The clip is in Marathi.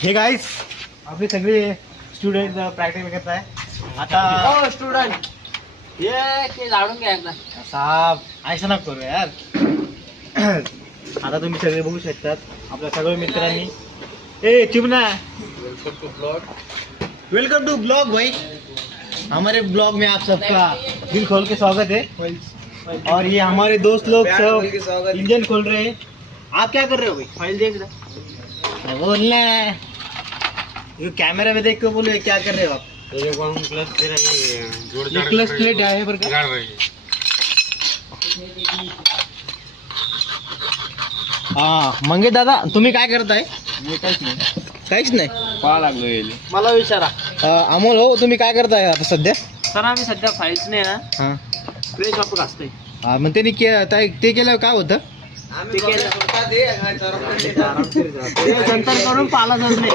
हे गाईस आपले सगळे स्टुडंट प्रॅक्टिस करत आहे आता. स्टुडंट ये झाडून घ्या एकदा. साहेब ऐसा ना करू यार. आता तुम्ही सगळे बघू शकतात आपल्या सगळ्या मित्रांनी. ए चिमना, वेलकम टू ब्लॉग भाई. हमारे ब्लॉग में आप सबका दिल खोल के स्वागत है. और ये हमारे दोस्त लोग सब इंजन खोल रहे हैं. आप क्या कर रहे हो भाई? फाइल देख रहा. बोलना है, ये कैमरा में देख के बोलो क्या कर रहे हो आप? ये क्लच प्लेट आहे बरं का. हा मंगे दादा तुम्ही काय करताय? मी काहीच नाही, काहीच नाही. पाहा लागलो. मला विचारा. अमोल हो तुम्ही काय करताय आता सध्या? सर आम्ही सध्या फाईल्स नाही ना हा प्रेस वापरत असतोय. हा मग त्यांनी ते केल्यावर काय होतं? ते नंतर करून पाला जात नाही.